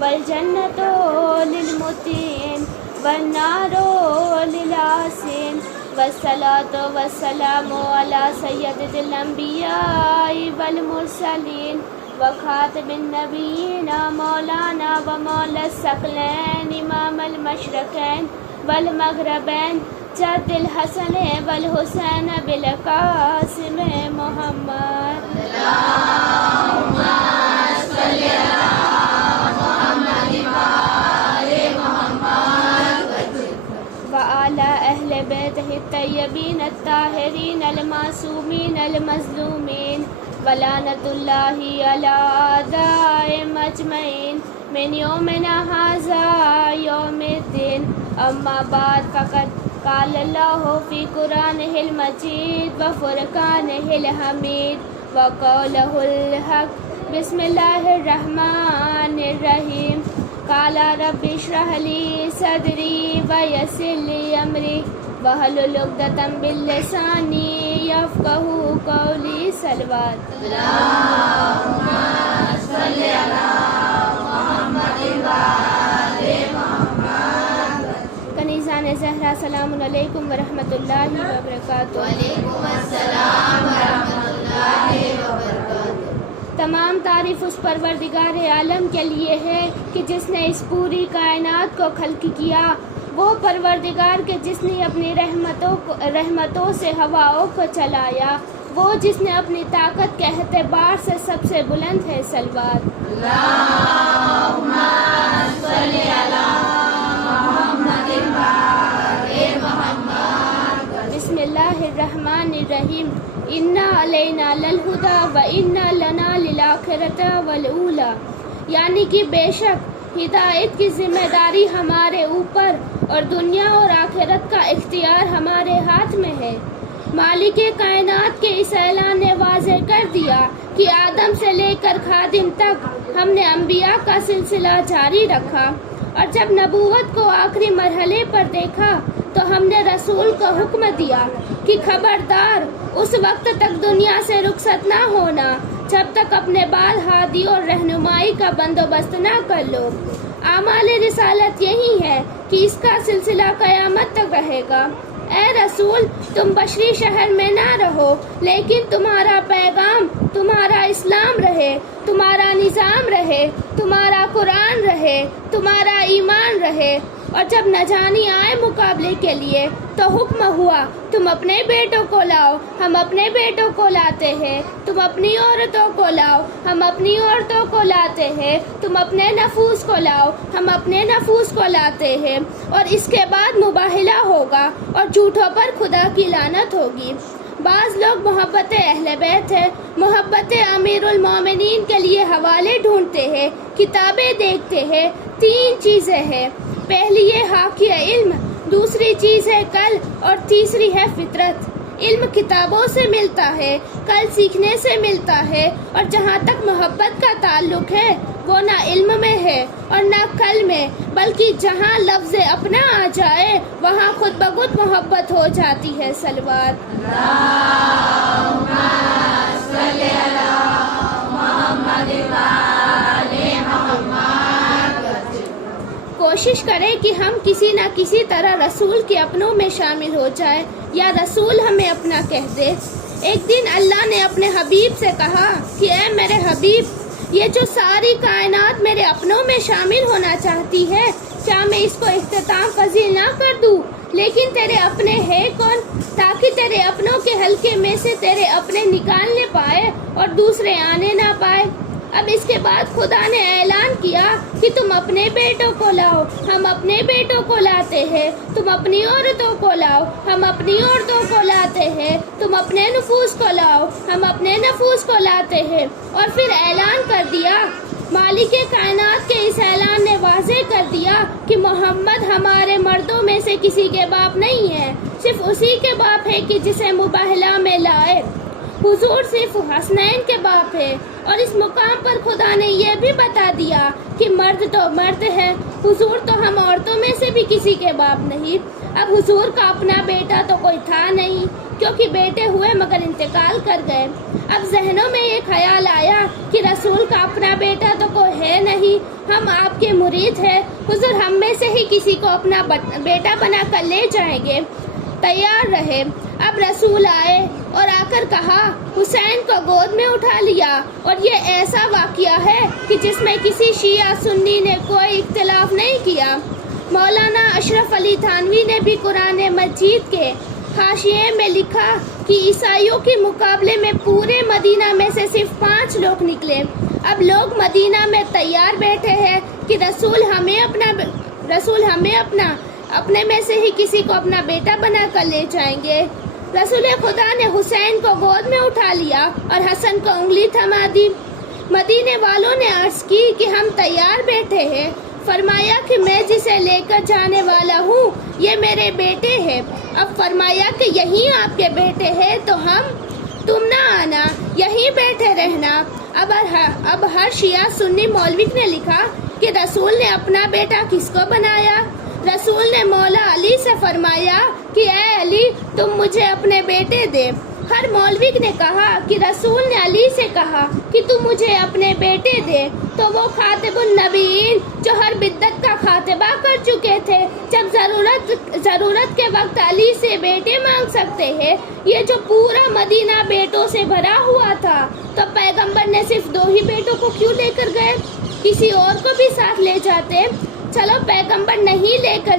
والجنة للمتقين والنار للعاصين والصلاة والسلام على سيد الأنبياء والمرسلين وخاتم النبيين مولانا ومولى الثقلين إمام المشرقين والمغربين جد الحسن والحسين بالقاسم محمد اللهم صل على محمد وآل محمد وعلى أهل بيته الطيبين الطاهرين المعصومين المظلومين ولعنة الله على أعدائهم أجمعين من يومنا هذا يوم الدين أما بعد فقد قال الله في قرآنه المجيد وفرقانه الحميد وقوله الحق بسم الله الرحمن الرحيم قال رب اشرح لي صدري ويسر لي أمري واحلل عقدة من لساني يفقهوا قولي صلوات اللهم صل على محمد وآل محمد کنیزان زہرا سلام علیکم ورحمۃ اللہ وبرکاتہ وعلیکم السلام ورحمۃ اللہ وبرکاتہ تمام تعریف اس پروردگار عالم کے لیے ہے کہ جس نے اس پوری کائنات کو خلق کیا، وہ پروردگار کے جس نے اپنی رحمتوں سے ہواؤں کو چلایا، وہ جس نے اپنی طاقت کے اعتبار سے سب سے بلند ہے صلوات اللہم صلی علی محمد وآل محمد بسم اللہ الرحمن الرحیم انا علینا للہدی و انا لنا للآخرۃ والاولی، یعنی کہ بے شک ہدایت کی ذمہ داری ہمارے اوپر اور دنیا اور آخرت کا اختیار ہمارے ہاتھ میں ہے۔ مالک کائنات کے اس اعلان نے واضح کر دیا کہ آدم سے لے کر خادم تک ہم نے انبیاء کا سلسلہ جاری رکھا، اور جب نبوت کو آخری مرحلے پر دیکھا تو ہم نے رسول کو حکم دیا کہ خبردار اس وقت تک دنیا سے رخصت نہ ہونا جب تک اپنے بعد ہادی اور رہنمائی کا بندوبست نہ کر لو۔ اعمال رسالت یہی ہے کہ اس کا سلسلہ قیامت تک رہے گا۔ اے رسول، تم بشری شہر میں نہ رہو، لیکن تمہارا پیغام، تمہارا اسلام رہے، تمہارا نظام رہے، تمہارا قرآن رہے، تمہارا ایمان رہے۔ اور جب نجانی آئے مقابلے کے لیے تو حکم ہوا تم اپنے بیٹوں کو لاؤ، ہم اپنے بیٹوں کو لاتے ہیں، تم اپنی عورتوں کو لاؤ، ہم اپنی عورتوں کو لاتے ہیں، تم اپنے نفوس کو لاؤ، ہم اپنے نفوس کو لاتے ہیں، اور اس کے بعد مباہلہ ہوگا اور جھوٹوں پر خدا کی لعنت ہوگی۔ بعض لوگ محبت اہل بیت ہے، محبت امیر المومنین کے لیے حوالے ڈھونڈتے ہیں، کتابیں دیکھتے ہیں۔ تین چیزیں ہیں، پہلی ہے حاکیہ علم، دوسری چیز ہے کل، اور تیسری ہے فطرت۔ علم کتابوں سے ملتا ہے، کل سیکھنے سے ملتا ہے، اور جہاں تک محبت کا تعلق ہے وہ نہ علم میں ہے اور نہ کل میں، بلکہ جہاں لفظ اپنا آ جائے وہاں خود بخود محبت ہو جاتی ہے صلوات اللہم صلی علی محمد وآل محمد۔ کوشش کریں کہ ہم کسی نہ کسی طرح رسول کے اپنوں میں شامل ہو جائے یا رسول ہمیں اپنا کہہ دے۔ ایک دن اللہ نے اپنے حبیب سے کہا کہ اے میرے حبیب، یہ جو ساری کائنات میرے اپنوں میں شامل ہونا چاہتی ہے، کیا میں اس کو اختتام پذیر نہ کر دوں؟ لیکن تیرے اپنے ہے کون تاکہ تیرے اپنوں کے حلقے میں سے تیرے اپنے نکالنے پائے اور دوسرے آنے نہ پائے۔ اب اس کے بعد خدا نے اعلان کیا کہ تم اپنے بیٹوں کو لاؤ، ہم اپنے بیٹوں کو لاتے ہیں، تم اپنی عورتوں کو لاؤ، ہم اپنی عورتوں کو لاتے ہیں، تم اپنے نفوس کو لاؤ، ہم اپنے نفوس کو لاتے ہیں۔ اور پھر اعلان کر دیا، مالک کائنات کے اس اعلان نے واضح کر دیا کہ محمد ہمارے مردوں میں سے کسی کے باپ نہیں ہے، صرف اسی کے باپ ہے کہ جسے مباہلہ میں لائے۔ حضور صرف حسنین کے باپ ہے، اور اس مقام پر خدا نے یہ بھی بتا دیا کہ مرد تو مرد ہے، حضور تو ہم عورتوں میں سے بھی کسی کے باپ نہیں۔ اب حضور کا اپنا بیٹا تو کوئی تھا نہیں، کیونکہ بیٹے ہوئے مگر انتقال کر گئے۔ اب ذہنوں میں یہ خیال آیا کہ رسول کا اپنا بیٹا تو کوئی ہے نہیں، ہم آپ کے مرید ہیں، حضور ہم میں سے ہی کسی کو اپنا بیٹا بنا کر لے جائیں گے۔ تیار رہے۔ اب رسول آئے اور آ کر کہا، حسین کو گود میں اٹھا لیا، اور یہ ایسا واقعہ ہے کہ جس میں کسی شیعہ سنی نے کوئی اختلاف نہیں کیا۔ مولانا اشرف علی تھانوی نے بھی قرآن مجید کے حاشیے میں لکھا کہ عیسائیوں کے مقابلے میں پورے مدینہ میں سے صرف 5 لوگ نکلے۔ اب لوگ مدینہ میں تیار بیٹھے ہیں کہ رسول ہمیں اپنے میں سے ہی کسی کو اپنا بیٹا بنا کر لے جائیں گے۔ رسول خدا نے حسین کو گود میں اٹھا لیا اور حسن کو انگلی تھما دی۔ مدینے والوں نے عرض کی کہ ہم تیار بیٹھے ہیں۔ فرمایا کہ میں جسے لے کر جانے والا ہوں یہ میرے بیٹے ہیں۔ اب فرمایا کہ یہی آپ کے بیٹے ہیں تو تم نہ آنا، یہیں بیٹھے رہنا۔ اب ہر شیعہ سنی مولوی نے لکھا کہ رسول نے اپنا بیٹا کس کو بنایا؟ رسول نے مولا علی سے فرمایا کہ اے علی تم مجھے اپنے بیٹے دے۔ ہر مولوی نے کہا کہ رسول نے علی سے کہا کہ تم مجھے اپنے بیٹے دے، تو وہ خاتم النبیین جو ہر بدعت کا خاتمہ کر چکے تھے جب ضرورت کے وقت علی سے بیٹے مانگ سکتے ہیں، یہ جو پورا مدینہ بیٹوں سے بھرا ہوا تھا تو پیغمبر نے صرف 2 ہی بیٹوں کو کیوں لے کر گئے؟ کسی اور کو بھی ساتھ لے جاتے۔ چلو پیغمبر نہیں لے کر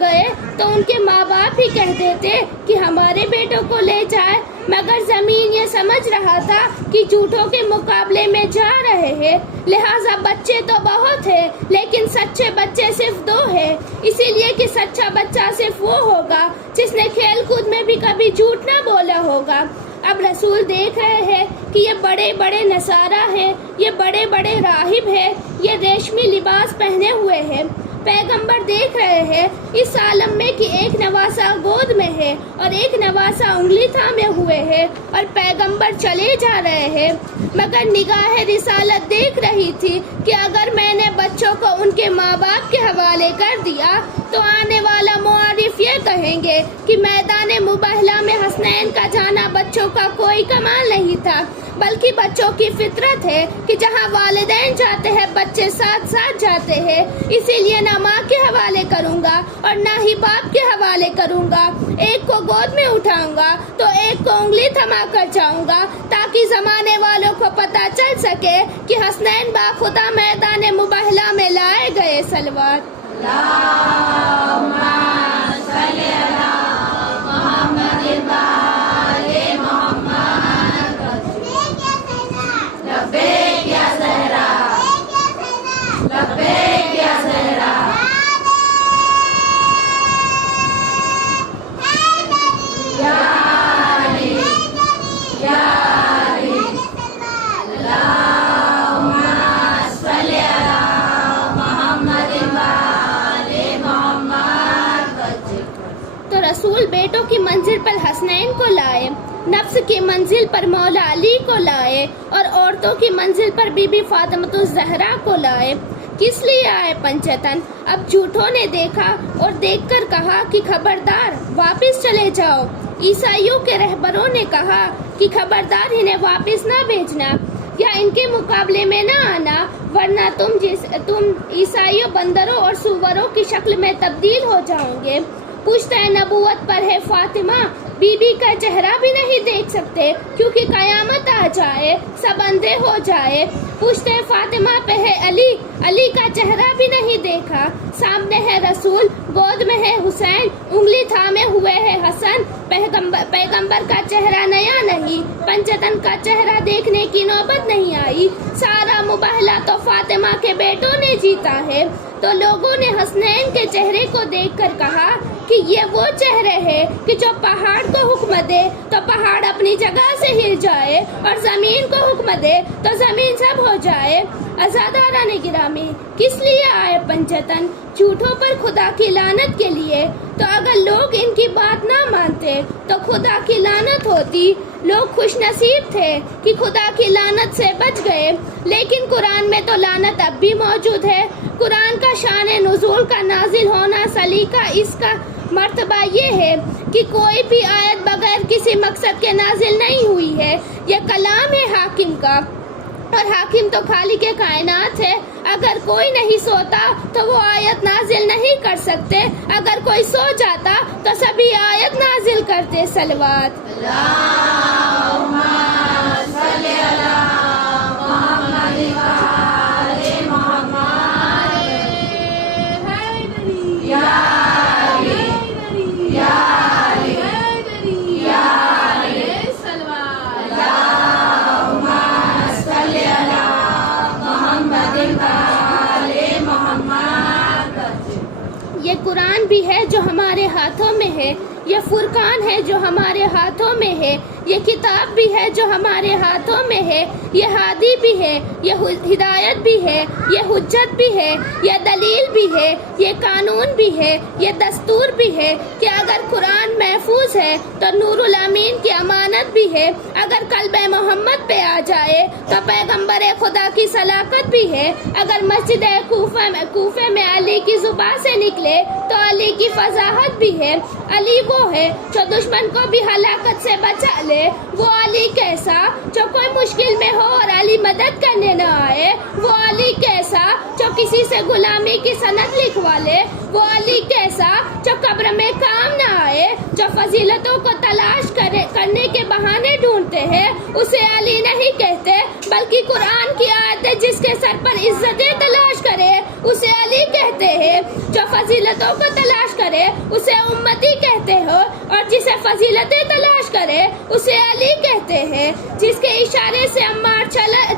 گئے تو ان کے ماں باپ ہی کہہ دیتے کہ ہمارے بیٹوں کو لے جائے، مگر زمین یہ سمجھ رہا تھا کہ جھوٹوں کے مقابلے میں جا رہے ہیں، لہٰذا بچے تو بہت ہیں لیکن سچے بچے صرف 2 ہیں، اسی لیے کہ سچا بچہ صرف وہ ہوگا جس نے کھیل کود میں بھی کبھی جھوٹ نہ بولا ہوگا۔ اب رسول دیکھ رہے ہیں کہ یہ بڑے بڑے نصارہ ہیں، یہ بڑے بڑے راہب ہیں، یہ ریشمی لباس پہنے ہوئے ہیں۔ پیغمبر دیکھ رہے ہیں اس عالم میں کہ ایک نواسا گود میں ہے اور ایک نواسا انگلی تھامے ہوئے ہے اور پیغمبر چلے جا رہے ہیں، مگر نگاہ رسالت دیکھ رہی تھی کہ اگر میں نے بچوں کو ان کے ماں باپ کے حوالے کر دیا تو آنے والا معارف یہ کہیں گے کہ میدان مباہلہ میں حسنین کا جانا بچوں کا کوئی کمال نہیں تھا، بلکہ بچوں کی فطرت ہے کہ جہاں والدین جاتے ہیں بچے ساتھ ساتھ جاتے ہیں، اسی لیے نہ ماں کے حوالے کروں گا اور نہ ہی باپ کے حوالے کروں گا، ایک کو گود میں اٹھاؤں گا تو ایک کو انگلی تھما کر جاؤں گا تاکہ زمانے والوں کو پتہ چل سکے کہ حسنین با خدا میدان مباہلہ میں لائے گئے۔ صلوات اللہم صلی علی محمد وآل محمد۔ لبیک یا زہرا، لبیک یا زہرا۔ یا علی، یا علی، اللہم صلی علی محمد وآل محمد۔ تو رسول بیٹوں کی منزل پر حسنین کو لائے، نفس کی منزل پر مولا علی کو لائے اور عورتوں کی منزل پر بی بی فاطمہ الزہرا کو لائے۔ کس لیے آئے پنجتن؟ اب جھوٹوں نے دیکھا اور دیکھ کر کہا کہ خبردار واپس چلے جاؤ۔ عیسائیوں کے رہبروں نے کہا کہ خبردار انہیں واپس نہ بھیجنا یا ان کے مقابلے میں نہ آنا، ورنہ تم عیسائیوں بندروں اور سوروں کی شکل میں تبدیل ہو جاؤ گے۔ پشت نبوت پر ہے فاطمہ، بی بی کا چہرہ بھی نہیں دیکھ سکتے کیونکہ قیامت آ جائے، سب اندھے ہو جائے۔ پشت فاطمہ پہ ہے علی، علی کا چہرہ بھی نہیں دیکھا۔ سامنے ہے رسول، گود میں ہے حسین، انگلی تھامے ہوئے ہے حسن۔ پیغمبر کا چہرہ نیا نہیں، پنجتن کا چہرہ دیکھنے کی نوبت نہیں آئی۔ سارا مباہلہ تو فاطمہ کے بیٹوں نے جیتا ہے۔ تو لوگوں نے حسنین کے چہرے کو دیکھ کر کہا کہ یہ وہ چہرے ہے کہ جو پہاڑ کو حکم دے تو پہاڑ اپنی جگہ سے ہل جائے اور زمین کو حکم دے تو زمین سب ہو جائے۔ عزاداران گرامی، کس لیے آئے پنجتن؟ جھوٹوں پر خدا کی لعنت کے لیے۔ تو اگر لوگ ان کی بات نہ مانتے تو خدا کی لعنت ہوتی، لوگ خوش نصیب تھے کہ خدا کی لعنت سے بچ گئے، لیکن قرآن میں تو لعنت اب بھی موجود ہے۔ قرآن کا شان نزول کا نازل ہونا سلیقہ اس کا مرتبہ یہ ہے کہ کوئی بھی آیت بغیر کسی مقصد کے نازل نہیں ہوئی ہے۔ یہ کلام ہے حاکم کا، اور حاکم تو خالق کائنات ہے۔ اگر کوئی نہیں سوتا تو وہ آیت نازل نہیں کر سکتے، اگر کوئی سو جاتا تو سبھی آیت نازل کرتے۔ صلوات اللہم صلی علی محمد وآل محمد۔ یا علی یا علی یا علی صلوات۔ اللہم صلی علی محمد وآل محمد۔ یہ قرآن بھی ہے جو ہمارے ہاتھوں میں ہے، یہ فرقان ہے جو ہمارے ہاتھوں میں ہے، یہ کتاب بھی ہے جو ہمارے ہاتھوں میں ہے، یہ ہادی بھی ہے، یہ ہدایت بھی ہے، یہ حجت بھی ہے، یہ دلیل بھی ہے، یہ قانون بھی ہے، یہ دستور بھی ہے کہ اگر قرآن محفوظ ہے تو نور الامین کی امانت بھی ہے، اگر قلب محمد پہ آ جائے تو پیغمبر خدا کی صلاقت بھی ہے، اگر مسجد کوفہ میں علی کی زبان سے نکلے تو علی کی فضاحت بھی ہے۔ علی وہ ہے جو دشمن کو بھی ہلاکت سے بچا لے، وہ علی کیسا جو کوئی مشکل میں ہو اور علی مدد کرنے نہ آئے، وہ علی کیسا جو کسی سے غلامی کی سند لکھوا لے، وہ علی کیسا جو قبر میں کام نہ آئے، جو فضیلتوں کو تلاش کرنے کے بہانے ڈھونڈتے ہیں، اسے علی نہیں کہتے بلکہ قرآن کی آیت ہے جس کے سر پر عزتیں تلاش کرے اسے علی کہتے ہیں، جو فضیلتوں کو تلاش کرے اسے امتی کہتے ہو، اور جسے فضیلتیں تلاش کرے اسے علی کہتے ہیں، جس کے اشارے سے عمار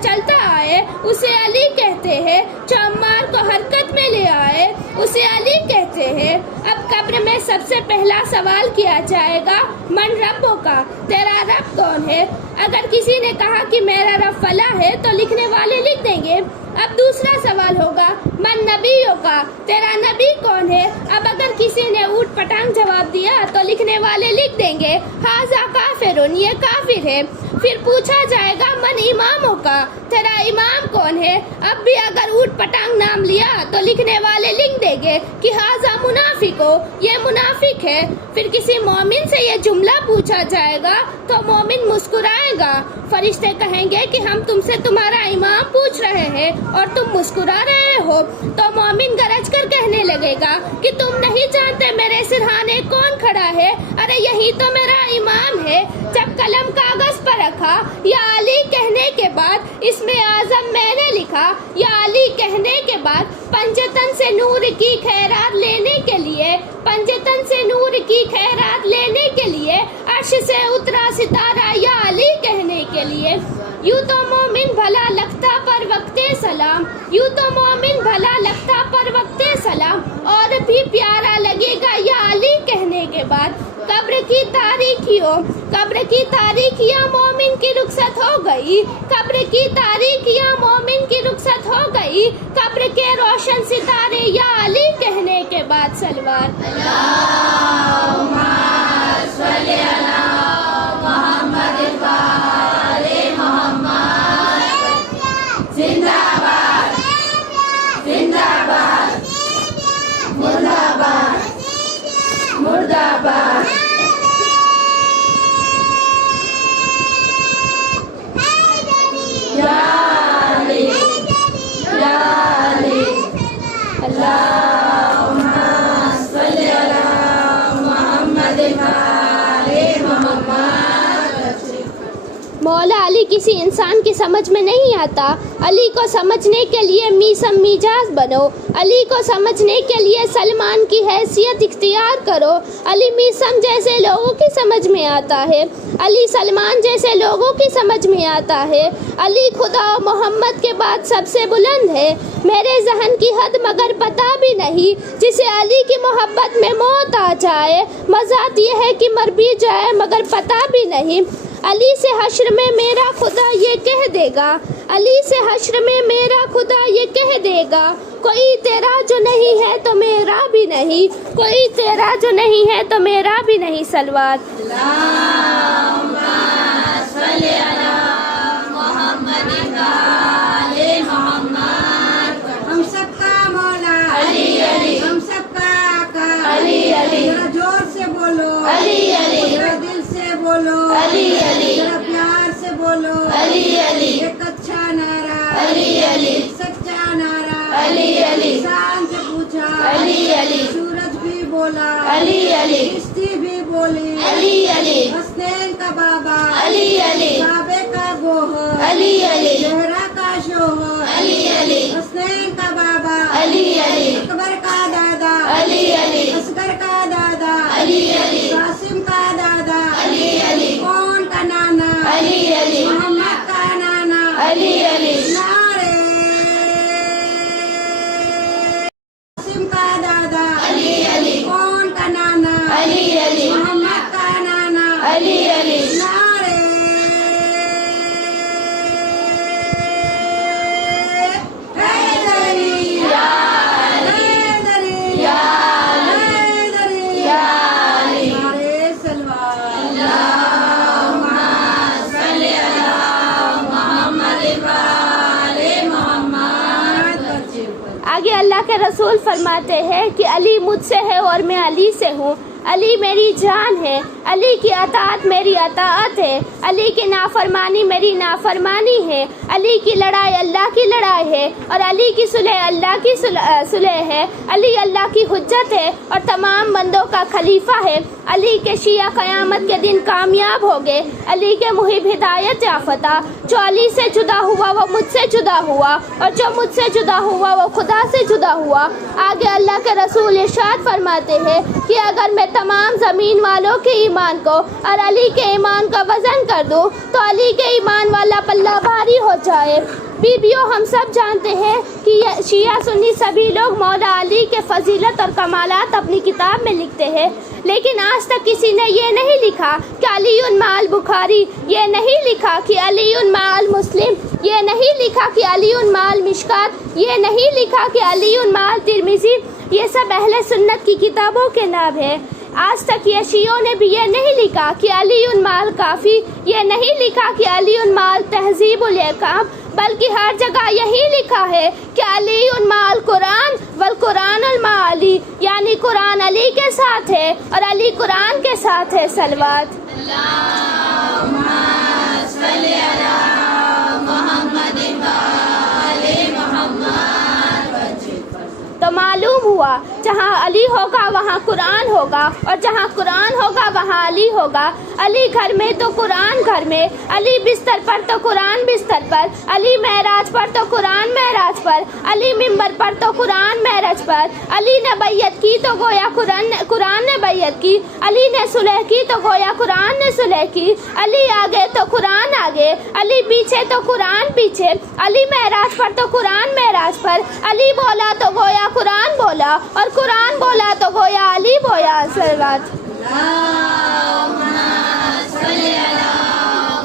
چلتا آئے اسے علی کہتے ہیں، جو عمار کو حرکت میں لے آئے اسے علی کہتے ہیں۔ اب قبر میں سب سے پہلا سوال کیا جائے گا، من ربوں کا، تیرا رب کون ہے؟ اگر کسی نے کہا کہ میرا رب فلاں ہے تو لکھنے والے لکھ دیں گے۔ اب دوسرا سوال ہوگا، من نبیوں کا، تیرا نبی کون ہے؟ اب اگر کسی نے اوٹ پٹانگ جواب دیا تو لکھنے والے لکھ دیں گے ھذا کافرون، یہ کافر ہے۔ پھر پوچھا جائے گا من اماموں کا، تیرا امام کون ہے؟ اب بھی اگر اوٹ پٹانگ نام لیا تو لکھنے والے لکھ دیں گے کہ ھذا منافقو، یہ منافق ہے۔ پھر کسی مومن سے یہ جملہ پوچھا جائے گا تو مومن مسکرائے گا، فرشتے کہیں گے کہ ہم تم سے تمہارا امام پوچھ رہے ہیں اور تم مسکرا رہے ہو، تو مومن گرج کر کہنے لگے گا کہ تم نہیں جانتے میرے سرہانے کون کھڑا ہے، ارے یہی تو میرا امام ہے۔ جب قلم کاغذ پر رکھا، یا علی کہنے کے بعد اسم اعظم میں نے لکھا، یا علی کہنے کے بعد پنجتن سے نور کی خیرات لینے کے لیے، پنجتن سے نور کی خیرات لینے کے لیے عرش سے اترا ستارہ یا علی کہنے کے لیے۔ یوں تو مومن بھلا لگتا پر وقت سلام، یوں تو مومن بھلا لگتا پر وقت سلام، اور بھی پیارا لگے گا یا علی کہنے کے بعد۔ قبر کی تاریکیوں، قبر کی تاریکیاں مومن کی رخصت ہو گئی، قبر کی تاریکیاں مومن کی رخصت ہو گئی، قبر کے روشن ستارے یا علی کہنے کے بعد۔ صلوات اللہم صلی علی محمد وآل محمد۔ زندہ باد، زندہ باد، مرد آباد، مرد آباد۔ یا علی یا علی، اللہم صلی علی محمد وآل محمد۔ مولا علی کسی انسان کی سمجھ میں نہیں آتا، علی کو سمجھنے کے لیے میسم میجاز بنو، علی کو سمجھنے کے لیے سلمان کی حیثیت اختیار کرو۔ علی میسم جیسے لوگوں کی سمجھ میں آتا ہے، علی سلمان جیسے لوگوں کی سمجھ میں آتا ہے، علی خدا و محمد کے بعد سب سے بلند ہے۔ میرے ذہن کی حد مگر پتہ بھی نہیں، جسے علی کی محبت میں موت آ جائے، مزاج یہ ہے کہ مر بھی جائے مگر پتہ بھی نہیں۔ علی سے حشر میں میرا خدا یہ کہہ دے گا، علی سے حشر میں میرا خدا یہ کہہ دے گا، کوئی تیرا جو نہیں ہے تو میرا بھی نہیں، کوئی تیرا جو نہیں ہے تو میرا بھی نہیں۔ صلوات اللہم صلی علی محمد وآلِ محمد. ہم سب کا مولا علی علی, ہم سب کا آقا علی علی. ذرا زور سے بولو علی علی, ذرا دل سے بولو علی علی, ذرا پیار سے بولو علی علی. ایک اچھا نعرہ علی علی, سچا نعرہ علی علی. انسان سے پوچھا علی علی, سورج بھی بولا علی علی, کشتی بھی بولی علی علی. حسنین کا بابا علی علی, کعبے کا گوہر علی علی, زہرا کا شوہر علی علی. حسنین کا بابا علی علی, اکبر کا دادا علی علی, اصغر کا دادا علی علی, قاسم کا دادا علی علی, کون کا نانا علی علی, محمد کا نانا علی علی. نعرے قاسم کا دادا علی علی, کون کا نانا علی علی, محمد کا نانا علی علی. نعرے حیدری یا حیدری یا حیدری یا علی. نعرے سلوات. اللہم صلی علی محمد وآلِ محمد. آگے اللہ کے رسول فرماتے ہیں کہ علی مجھ سے ہے اور میں علی سے ہوں. علی میری جان ہے, علی کی اطاعت میری اطاعت ہے, علی کی نافرمانی میری نافرمانی ہے, علی کی لڑائی اللہ کی لڑائی ہے, اور علی کی صلح اللہ کی صلح ہے. علی اللہ کی حجت ہے اور تمام بندوں کا خلیفہ ہے. علی کے شیعہ قیامت کے دن کامیاب ہو گئے. علی کے محب ہدایت یافتہ. جو علی سے جدا ہوا وہ مجھ سے جدا ہوا, اور جو مجھ سے جدا ہوا وہ خدا سے جدا ہوا. آگے اللہ کے رسول ارشاد فرماتے ہیں کہ اگر میں تمام زمین والوں کے ایمان کو اور علی کے ایمان کا وزن کر دوں تو علی کے ایمان والا پلہ بھاری ہو جائے. بیبیوں, ہم سب جانتے ہیں کہ شیعہ سنی سبھی لوگ مولا علی کے فضیلت اور کمالات اپنی کتاب میں لکھتے ہیں, لیکن آج تک کسی نے یہ نہیں لکھا کہ علی مع البخاری, یہ نہیں لکھا کہ علی مع المسلم, یہ نہیں لکھا کہ علی مع المشکات, یہ نہیں لکھا کہ علی مع الترمذی. یہ سب اہل سنت کی کتابوں کے نام ہے. آج تک یہ شیعوں نے بھی یہ نہیں لکھا کہ علی مع الکافی, یہ نہیں لکھا کہ علی مع التہذیب الاحکام, بلکہ ہر جگہ یہی لکھا ہے کہ علی مع القرآن والقرآن مع علی, یعنی قرآن علی کے ساتھ ہے اور علی قرآن کے ساتھ ہے. صلوات. اللہم صلی علی محمد وآلِ محمد. تو معلوم ہوا جہاں علی ہوگا وہاں قرآن ہوگا, اور جہاں قرآن ہوگا وہاں علی ہوگا. علی گھر میں تو قرآن گھر میں, علی بستر پر تو قرآن بستر پر, علی معراج پر تو قرآن معراج پر, علی منبر پر تو قرآن معراج پر. علی نے بیعت کی تو گویا قرآن نے بیعت کی, علی نے صلح کی تو گویا قرآن نے صلح کی. علی آگے تو قرآن آگے, علی پیچھے تو قرآن پیچھے, علی معراج پر تو قرآن معراج پر. علی بولا تو گویا قرآن بولا, اور قرآن بولا تو گویا علی بولا. صلوات. اللہم صلی علی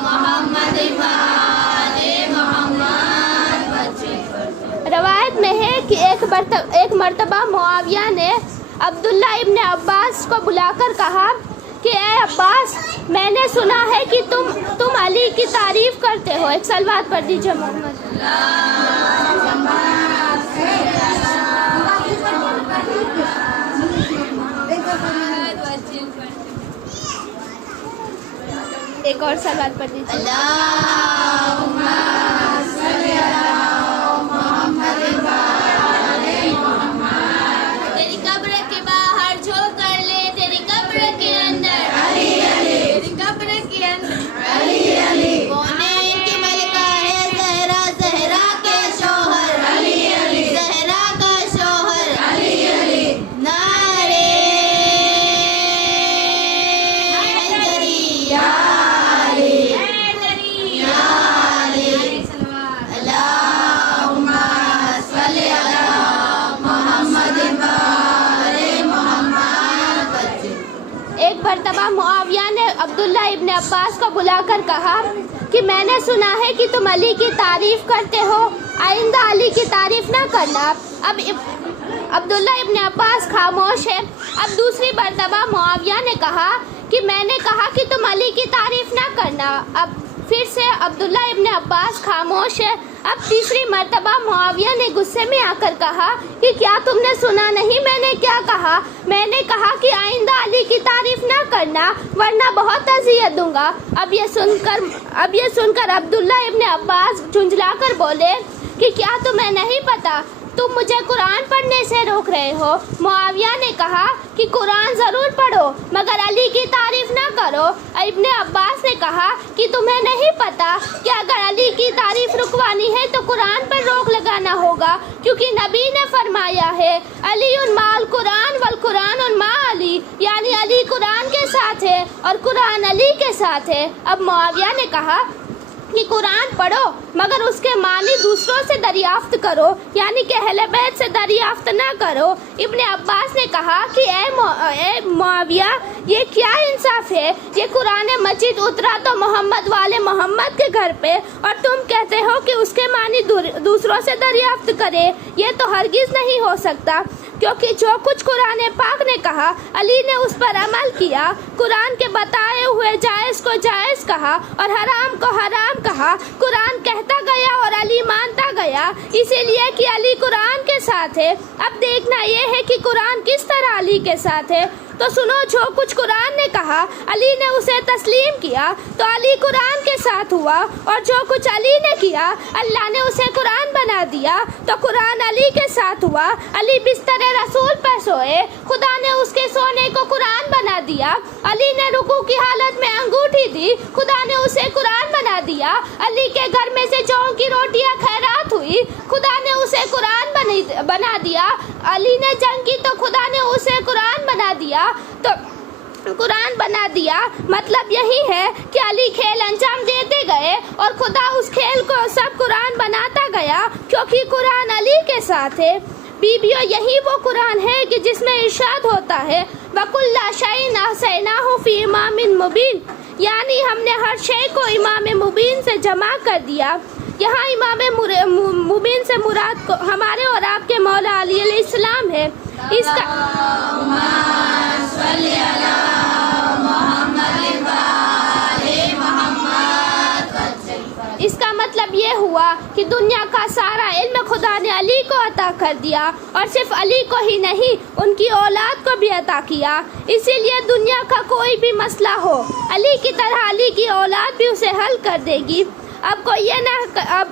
محمد وآلِ محمد. روایت میں ہے کہ ایک مرتبہ معاویہ نے عبداللہ ابن عباس کو بلا کر کہا کہ اے عباس, میں نے سنا ہے کہ تم علی کی تعریف کرتے ہو. ایک صلوات پڑھ دیجیے محمد. ایک اور صلوات پڑھ دیجیے. اللہم صلی علی محمد وآلِ محمد. تیری قبر کے باہر جو کر لے, تیری قبر کے اندر علی علی, تیری قبر کے اندر علی علی, کونے کی ملکہ ہے زہرا, زہرا کے شوہر علی علی, زہرا کا شوہر علی علی. نعرے حیدری یا علی, حیدری یا علی. اللہم صلی علی محمد وآلِ محمد. ایک مرتبہ معاویہ نے عبداللہ ابن عباس کو بلا کر کہا کہ میں نے سنا ہے کہ تم علی کی تعریف کرتے ہو, آئندہ علی کی تعریف نہ کرنا. اب عبداللہ ابن عباس خاموش ہے. اب دوسری مرتبہ معاویہ نے کہا کہ میں نے کہا کہ تم علی کی تعریف نہ کرنا. اب پھر سے عبداللہ ابن عباس خاموش ہے۔ اب تیسری مرتبہ معاویہ نے غصے میں آ کر کہا کہ کیا تم نے سنا نہیں میں نے کیا کہا؟ میں نے کہا کہ آئندہ علی کی تعریف نہ کرنا ورنہ بہت اذیت دوں گا۔ اب یہ سن کر عبداللہ ابن عباس جھنجھلا کر بولے کہ کیا تمہیں نہیں پتا تم مجھے قرآن پڑھنے سے روک رہے ہو؟ معاویہ نے کہا کہ قرآن ضرور پڑھو مگر علی کی تعریف نہ کرو۔ ابن عباس نے کہا کہ تمہیں نہیں پتا کہ اگر علی کی تعریف رکوانی ہے تو قرآن پر روک لگانا ہوگا، کیونکہ نبی نے فرمایا ہے علی مع القرآن والقرآن مع علی، یعنی علی قرآن کے ساتھ ہے اور قرآن علی کے ساتھ ہے۔ اب معاویہ نے کہا کہ قرآن پڑھو مگر اس کے معنی دوسروں سے دریافت کرو، یعنی کہ اہل بیت سے دریافت نہ کرو۔ ابن عباس نے کہا کہ اے معاویہ یہ کیا انصاف ہے؟ یہ قرآن مجید اترا تو محمد والے محمد کے گھر پہ اور تم کہتے ہو کہ اس کے معنی دوسروں سے دریافت کرے، یہ تو ہرگز نہیں ہو سکتا، کیونکہ جو کچھ قرآن پاک نے کہا علی نے اس پر عمل کیا۔ قرآن کے بتائے ہوئے جائز کو جائز کہا اور حرام کو حرام کہا۔ قرآن کہتا گیا اور علی مانتا گیا، اسی لیے کہ علی قرآن کے ساتھ ہے۔ اب دیکھنا یہ ہے کہ قرآن کس طرح علی کے ساتھ ہے۔ تو سنو، جو کچھ قرآن نے کہا علی نے اسے تسلیم کیا تو علی قرآن کے ساتھ ہوا، اور جو کچھ علی نے کیا اللہ نے اسے قرآن بنا دیا تو قرآن علی کے ساتھ ہوا۔ علی بستر رسول پر سوئے، خدا نے اس کے سونے کو قرآن بنا دیا۔ علی نے رکوع کی حالت میں انگوٹھی دی، خدا نے اسے قرآن بنا دیا۔ علی کے گھر میں سے جو کی روٹیاں خیرات ہوئی، خدا نے اسے قرآن بنا دیا۔ علی نے جنگ کی تو خدا نے اسے قرآن بنا دیا۔ تو قرآن بنا دیا مطلب یہی ہے کہ علی کھیل انجام دیتے گئے اور خدا اس کھیل کو سب قرآن بناتا گیا، کیونکہ قرآن علی کے ساتھ ہے۔ بیبیو، یہی وہ قرآن ہے کہ جس میں ارشاد ہوتا ہے وَكُلَّ شَيْءٍ أَحْصَيْنَاهُ فِي إِمَامٍ مُبِينٍ، یعنی ہم نے ہر شے کو امام مبین سے جمع کر دیا۔ یہاں امام مبین سے مراد ہمارے اور آپ کے مولا علی علیہ السلام ہے۔ اس کا مطلب یہ ہوا کہ دنیا کا سارا علم خدا نے علی کو عطا کر دیا، اور صرف علی کو ہی نہیں ان کی اولاد کو بھی عطا کیا۔ اسی لیے دنیا کا کوئی بھی مسئلہ ہو علی کی طرح علی کی اولاد بھی اسے حل کر دے گی۔ اب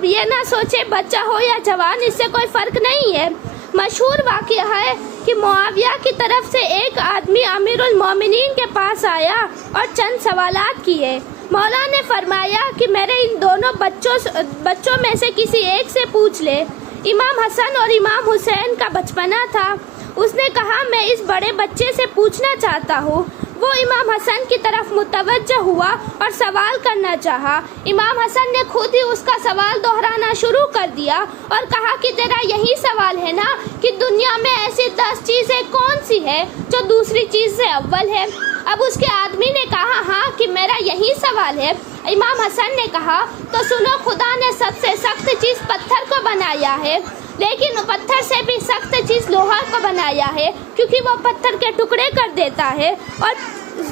یہ نہ سوچے بچہ ہو یا جوان، اس سے کوئی فرق نہیں ہے۔ مشہور واقعہ ہے کہ معاویہ کی طرف سے ایک آدمی امیر المومنین کے پاس آیا اور چند سوالات کیے۔ مولا نے فرمایا کہ میرے ان دونوں بچوں میں سے کسی ایک سے پوچھ لے۔ امام حسن اور امام حسین کا بچپنا تھا۔ اس نے کہا میں اس بڑے بچے سے پوچھنا چاہتا ہوں۔ وہ امام حسن کی طرف متوجہ ہوا اور سوال کرنا چاہا۔ امام حسن نے خود ہی اس کا سوال دہرانا شروع کر دیا اور کہا کہ تیرا یہی سوال ہے نا کہ دنیا میں ایسی 10 چیزیں کون سی ہے جو دوسری چیز سے اول ہے؟ اب اس کے آدمی نے کہا ہاں کہ میرا یہی سوال ہے۔ امام حسن نے کہا تو سنو، خدا نے سب سے سخت چیز پتھر کو بنایا ہے، لیکن پتھر سے بھی سخت چیز لوہا کو بنایا ہے، کیونکہ وہ پتھر کے ٹکڑے کر دیتا ہے، اور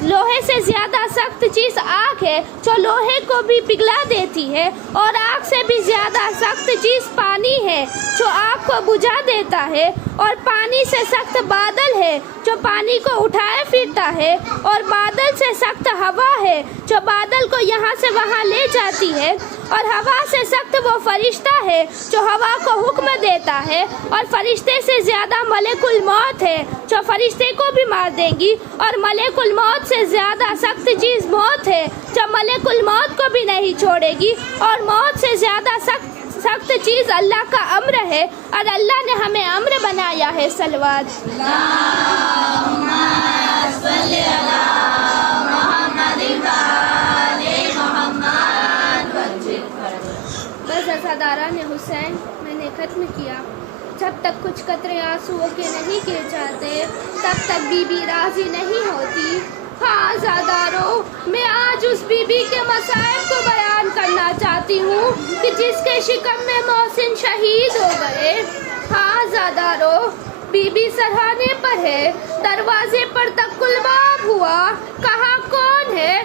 لوہے سے زیادہ سخت چیز آگ ہے جو لوہے کو بھی پگھلا دیتی ہے، اور آگ سے بھی زیادہ سخت چیز پانی ہے جو آگ کو بجھا دیتا ہے، اور پانی سے سخت بادل ہے جو پانی کو اٹھائے پھرتا ہے، اور بادل سے سخت ہوا ہے جو بادل کو یہاں سے وہاں لے جاتی ہے، اور ہوا سے سخت وہ فرشتہ ہے جو ہوا کو حکم دیتا ہے، اور فرشتے سے زیادہ ملک الموت ہے جو فرشتے کو بھی مار دے گی، اور ملک الموت سے زیادہ سخت چیز موت ہے جو ملک الموت کو بھی نہیں چھوڑے گی، اور موت سے زیادہ سخت چیز اللہ کا امر ہے، اور اللہ نے ہمیں امر بنایا ہے۔ صلوات بس عزاداران حسین، میں نے ختم کیا۔ جب تک کچھ قطرے آنسوؤں کے نہیں گر جاتے تب تک بی بی راضی نہیں ہوتی۔ ہاں عزادارو، میں آج اس بی بی کے مصائب کو بیان کرنا چاہتی ہوں کہ جس کے شکم میں محسن شہید ہو گئے۔ ہاں عزادارو، بی بی سرہانے پر ہے، دروازے پر تک کلباب ہوا، کہا کون ہے؟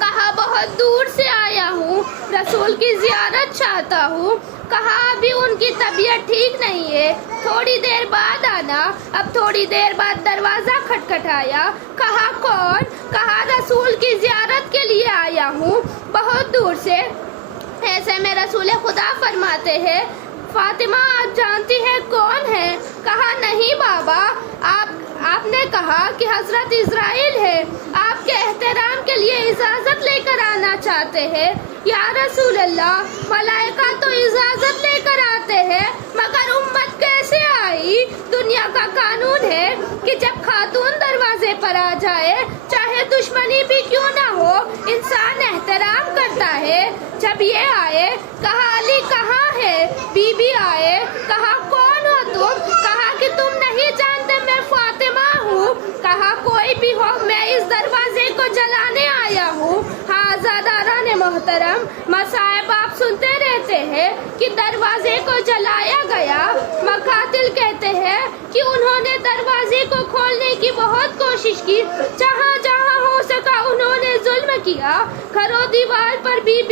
کہا بہت دور سے آیا ہوں، رسول کی زیارت چاہتا ہوں۔ کہا ابھی ان کی طبیعت ٹھیک نہیں ہے، تھوڑی دیر بعد آنا۔ اب تھوڑی دیر بعد دروازہ کھٹکھٹایا۔ کہا کون؟ کہا رسول کی زیارت کے لیے آیا ہوں بہت دور سے۔ ایسے میں رسول خدا فرماتے ہیں فاطمہ آپ جانتی ہیں کون ہے؟ کہا نہیں بابا۔ آپ نے کہا کہ حضرت اسرائیل ہے، آپ کے احترام کے لیے اجازت لے کر آنا چاہتے ہیں۔ یا رسول اللہ ملائکہ تو اجازت لے کر آتے ہیں مگر امت کیسے آئی؟ دنیا کا قانون ہے کہ جب خاتون دروازے پر آ جائے چاہے دشمنی بھی کیوں نہ ہو انسان احترام کرتا ہے۔ جب یہ آئے کہا علی کہاں ہے؟ بی بی آئے، کہا کون ہو تم؟ کہا کہ تم نہیں جانتے میں فاطمہ ہوں۔ کہا کوئی بھی ہو میں اس دروازے کو جلانے آیا ہوں۔ ہاں عزاداران محترم مصائب آپ سنتے رہتے ہیں کہ دروازے کو جلایا گیا۔ مقاتل کہتے ہیں کہ انہوں نے دروازے کو کھولنے کی بہت کوشش کی، جہاں جہاں ہو سکا انہوں نے ظلم کیا۔ گھروں دیوار پر بی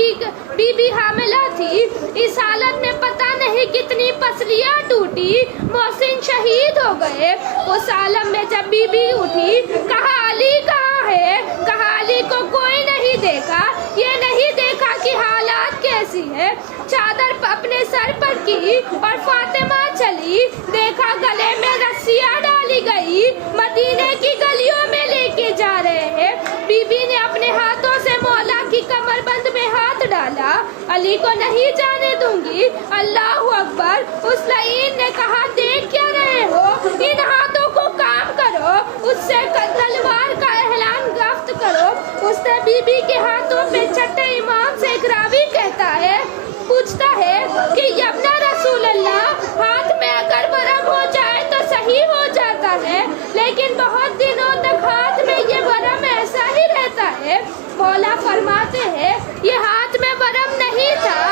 بی حاملہ تھی، اس حالت میں پتہ نہیں کتنی پسلیاں ٹوٹی، محسن شہید ہو گئے۔ اس عالم میں جب بی بی اٹھی کہا علی کہاں ہے؟ کہا علی کو کوئی نہیں دیکھا، یہ نہیں دیکھا کہ حالات کیسی ہے۔ چادر اپنے سر پر کی اور فاطمہ چلی، دیکھا گلے میں رسیاں ڈالی گئی، مدینے کی گلیوں میں لے کے جا رہے ہیں۔ بی بی نے اپنے ہاتھوں سے مولا کی کمر بند میں ہاتھ ڈالا، علی کو نہیں جانے دوں گی۔ اللہ اکبر۔ اس لعین نے کہا دیکھ کیا رہے ہو؟ ان ہاتھوں کو کام کرو، اس سے تلوار کا اعلان گفت کرو۔ اس نے بی بی کے ہاتھوں پہ چھٹے امام سے ایک راوی کہتا ہے، پوچھتا ہے کہ یبنا رسول اللہ ہاتھ میں اگر ورم ہو جائے تو صحیح ہو جاتا ہے، لیکن بہت دنوں تک ہاتھ میں یہ ورم ایسا ہی رہتا ہے۔ مولا فرماتے ہیں یہ ہاتھ میں ورم نہیں تھا،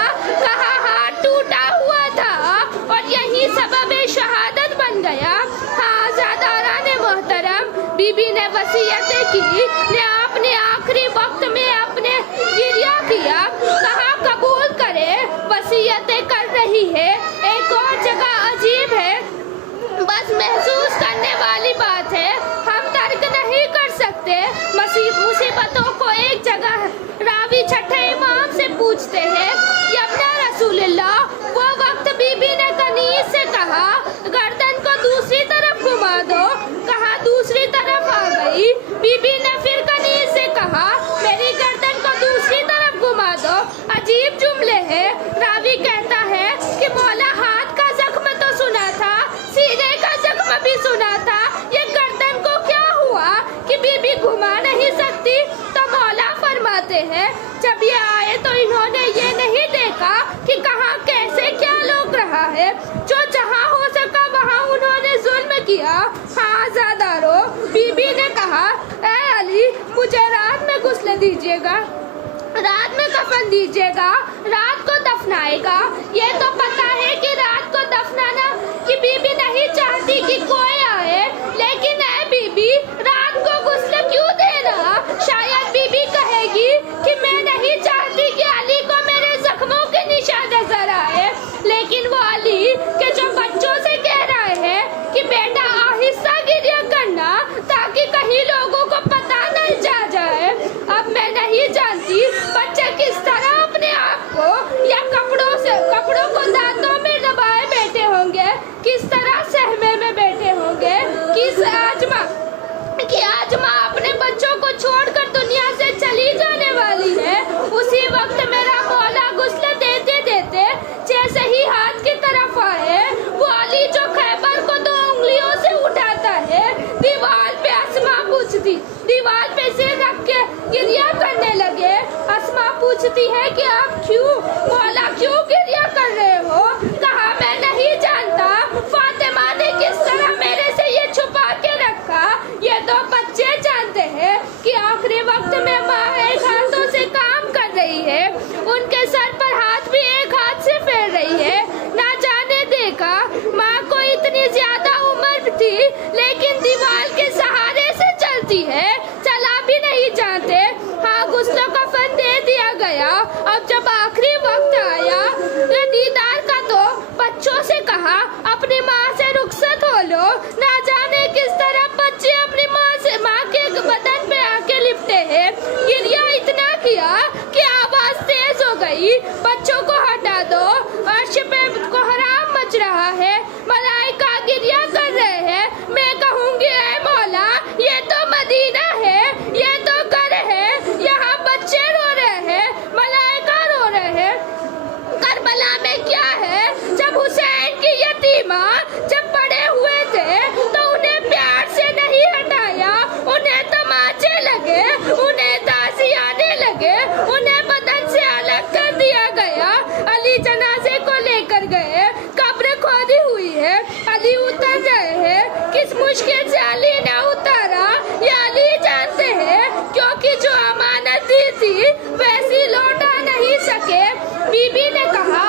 کہا ہاتھ ٹوٹا ہوا تھا اور یہی سبب شہادت بن گیا۔ ہاں زاداران محترم بی بی نے وصیتیں کی، نے اپنے آخری وقت میں اپنے گریہ کیا، کہا قبول کرے، وصیتیں کر رہی ہے۔ ایک اور جگہ عجیب ہے، بس محسوس کرنے والی بات ہے، ہم ترک نہیں کر سکتے مصیبتوں کو۔ ایک جگہ راوی چھٹے امام سے پوچھتے ہیں یبنا رسول اللہ وہ وقت بی بی نے کنیز سے کہا گردن کو دوسری طرف گھما دو، کہا دوسری طرف آ گئی۔ بی بی نے پھر کنیز سے کہا میری گردن کو دوسری طرف گھما دو۔ عجیب جملے ہیں۔ راوی کہتا ہے کہ مولا ہاتھ کا زخم تو سنا تھا، سینے کا زخم بھی سنا تھا، یہ گردن کو کیا ہوا کہ بی بی گھما نہیں سکتی؟ تو مولا فرماتے ہیں جب یہ آئے تو انہوں نے یہ نہیں دیکھا کہ کہاں کیسے کیا لوگ رہا ہے، جو جہاں ہو سکا وہاں انہوں نے ظلم کیا۔ ہاں زادارو بی بی نے کہا اے علی مجھے رات میں غسل دیجیے گا، رات میں کفن دیجیے گا، رات کو دفنائے گا۔ یہ تو پتا ہے کہ رات کو دفنانا کہ بی بی نہیں چاہتی کہ کوئی آئے، لیکن اے بی بی رات کو غسل کیوں دینا؟ شاید بی بی کہے گی کہ میں نہیں چاہتی کہ علی کو میرے زخموں کے نشان نظر آئے، لیکن وہ علی کے جو بچوں سے کہہ رہے ہیں کہ بیٹا آہستہ گریہ کرنا تاکہ کہیں لوگوں کو پتہ نہ چل جائے۔ اب میں نہیں جانتی بچے کس طرح اپنے آپ کو یا کپڑوں کو دانتوں میں دبائے بیٹھے ہوں گے، کس طرح سہمے میں بیٹھے ہوں گے کہ آج ماں اپنے بچوں کو چھوڑ کر دنیا سے چلی جانے والی ہے۔ اسی وقت میرا مولا غسل دیتے دیتے جیسے ہی ہاتھ کی طرف آئے، وہ علی جو خیبر کو 2 انگلیوں سے اٹھاتا ہے، دیوار پہ اسما پوچھتی، دیوار پہ سر رکھ کے گریہ کرنے لگے۔ اسما پوچھتی ہے کہ آپ کیوں مولا کیوں گریہ کر رہے ہو؟ کہا میں نہیں جانتا، فاطمہ نے کس طرح میرے سے یہ چھپا کے رکھا، یہ تو بچے جانتے ہیں کہ آخری وقت میں ماں ایک ہاتھوں سے کام کر رہی ہے، ان کے سر پر ہاتھ بھی ایک ہاتھ سے پھیر رہی ہے۔ نہ جانے دیکھا ماں کو اتنی زیادہ عمر تھی لیکن دیوار کے سہارے سے چلتی ہے، چلا بھی نہیں جانتے۔ ہاں غسل و کفن نہ جانے کس طرح بچے اپنی ماں کے بدن پہ آ کے لپٹے ہیں. گریا اتنا کیا کہ آواز تیز ہو گئی. بچوں کو ہٹا دو، عرش پہ کوہرام مچ رہا ہے، ملائکہ گریا کر رہے ہیں. میں کہوں گی اے مولا یہ تو مدینہ ہے، یہ تو گھر ہے، یہاں بچے رو رہے ہیں، ملائکہ رو رہے ہیں. کربلا میں کیا ہے؟ جب حسین کی یتیمہ جب بڑے ہوئے تھے تو انہیں پیار سے نہیں ہٹایا، انہیں تماچے لگے، انہیں تازیانے لگے، انہیں بدن سے الگ کر دیا گیا. علی جنازے کو لے کر گئے، قبر کھودی ہوئی ہے، علی اتر رہے ہیں. کس مشکل سے علی نے اتارا یہ علی جانتے ہیں، کیونکہ جو امانت دی تھی ویسی لوٹا نہیں سکے. بی بی نے کہا